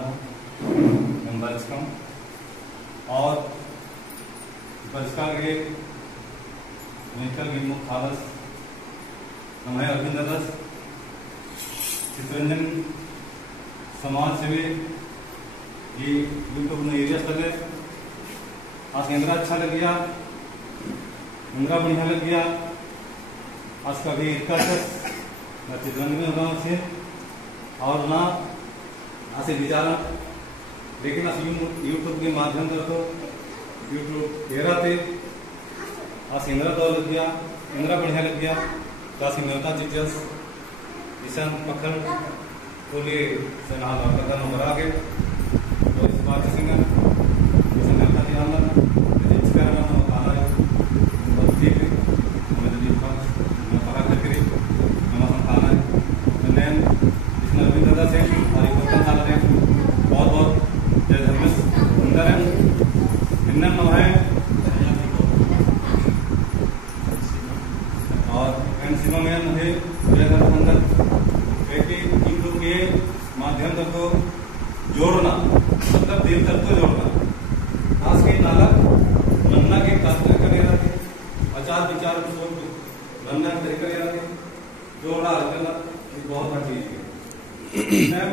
हो बचकम और बचका के मेकल विमुख खालस नमः अरविंद दस चित्रंजन समाज सेवी ये यूट्यूब में एरिया लगे आज इंद्रा अच्छा लग गया इंद्रा बढ़िया लग गया आज का भी चित्रंजन में होगा से और ना ऐसे विचारा लेकिन आज यूट्यूब के माध्यम से तो यूट्यूब घेरा थे आज इंद्रा तो लग गया इंद्रा बढ़िया लग गया दासी मेहता जिज्ञस ईशान पखड़ बोले से नहा लौटा नंबर आ गए तो इस बात से मेहता ध्यान माध्यम तक को जोड़ना मतलब दिल तक को जोड़ना आज के नालक नन्ना के तत्व करे रहते आचार विचार को नन्ना के तरीके रहते जोड़ा रखना बहुत बड़ी चीज है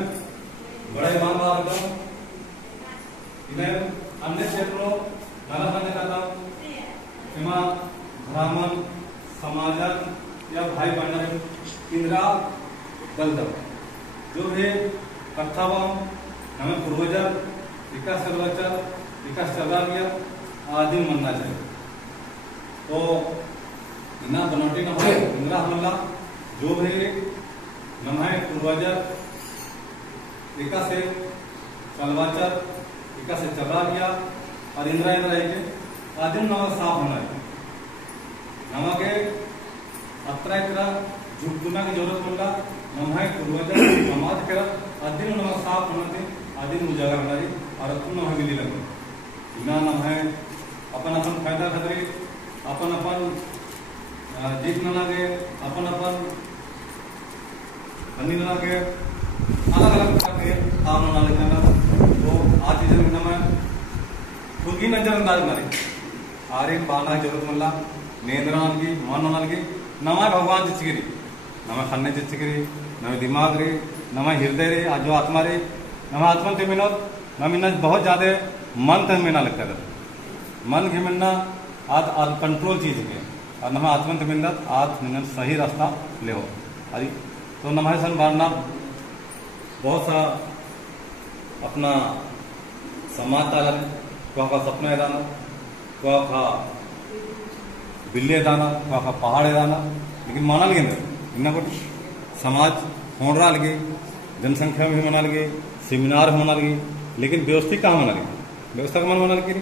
बड़े मान रहा हूं इन्हें अन्य क्षेत्रों नाला करने का सीमा ब्राह्मण समाजन या भाई बहन इंद्रा दलदल जो है कथावाम हमें पूर्वजर विकास सर्वचर विकास चला गया आदि मानना चाहिए तो इना बनौटी न हो इंद्रा हमला जो भी नमः पूर्वजर विकास से चलवाचर विकास से चला गया और इंद्रा इंद्रा के आदिम नमक साफ होना है नमक के अत्र झुकना की जरूरत पड़ता नमः पूर्वजर समाज के आदिम नमक साफ होना थे आदिम उजागर हमारी और तुम नमः मिली लगे बिना नमः अपन अपन फायदा खतरे अपन अपन जीत न लगे अपन अपन बनी न लगे अलग अलग प्रकार के काम न लगे तो आज चीजें नमः खुद की नजरअंदाज मारे आरे पाना जरूरत मल्ला नेंद्रा की मन की नमः भगवान जिसगिरी नमः खन्ने जिसगिरी नमः दिमाग रे नमः हृदय रे आज जो आत्मा रे नमः आत्मा ते मिनत न मिनत बहुत ज्यादा मन तक मिलना लगता है मन के मिलना आज कंट्रोल चीज के और नमः आत्मा ते मिनत आज मिनत सही रास्ता ले हो अरे तो नमः सन बारना बहुत सा अपना समाज ताला का सपना दाना का बिल्ले दाना का पहाड़ दाना लेकिन माना लगे इन्ना को समाज होना लगे जनसंख्या में मना लगे सेमिनार होना लगे लेकिन व्यवस्थित कहाँ मना लगे व्यवस्था का मन मना लगे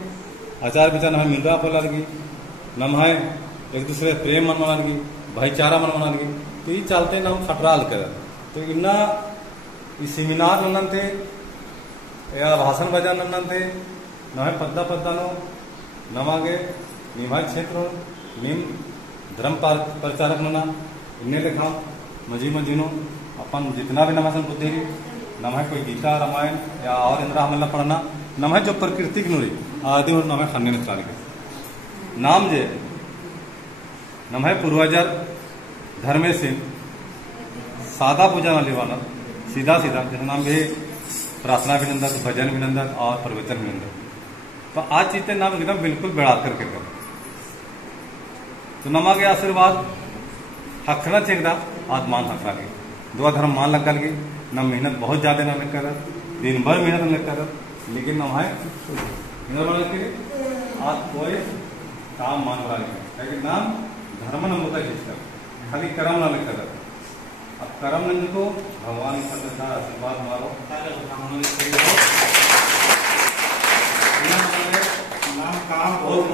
आचार विचार हमें मिलवा पड़ा लगी नमः एक दूसरे प्रेम मन मना लगी भाईचारा मन मना लगी तो ये चलते ना हम खटराल कर तो इन्ना सेमिनार नंदन थे या भाषण बजा नंदन थे नमः पद्दा पद्दा नो नमागे निभाग क्षेत्र निम धर्म प्रचारक नना इन्हें लिखा मजी मजीनो अपन जितना भी नमः बुद्धि नमः कोई गीता रामायण या और इंद्रा हमला पढ़ना नमः जो प्रकृति की नुरी आदि और नमः खन्ने ने चाल के नाम जे नमः पूर्वजर धर्मे से सादा पूजा वाले वाला सीधा सीधा जैसे नाम भी प्रार्थना भी नंदर भजन भी नंदर और प्रवचन भी नंदर तो आज चीजें नाम एकदम बिल्कुल बढ़ा करके कर तो नमा के आशीर्वाद हखना चाहिए आत्मान हखना के दुआ धर्म मान लग गई न मेहनत बहुत ज्यादा ना लग कर दिन भर मेहनत लग कर लेकिन न भाई आज कोई काम मान रहा है लेकिन नाम धर्म न होता है खाली कर्म ना लग कर अब कर्म नंद को भगवान का आशीर्वाद मारो नाम काम बहुत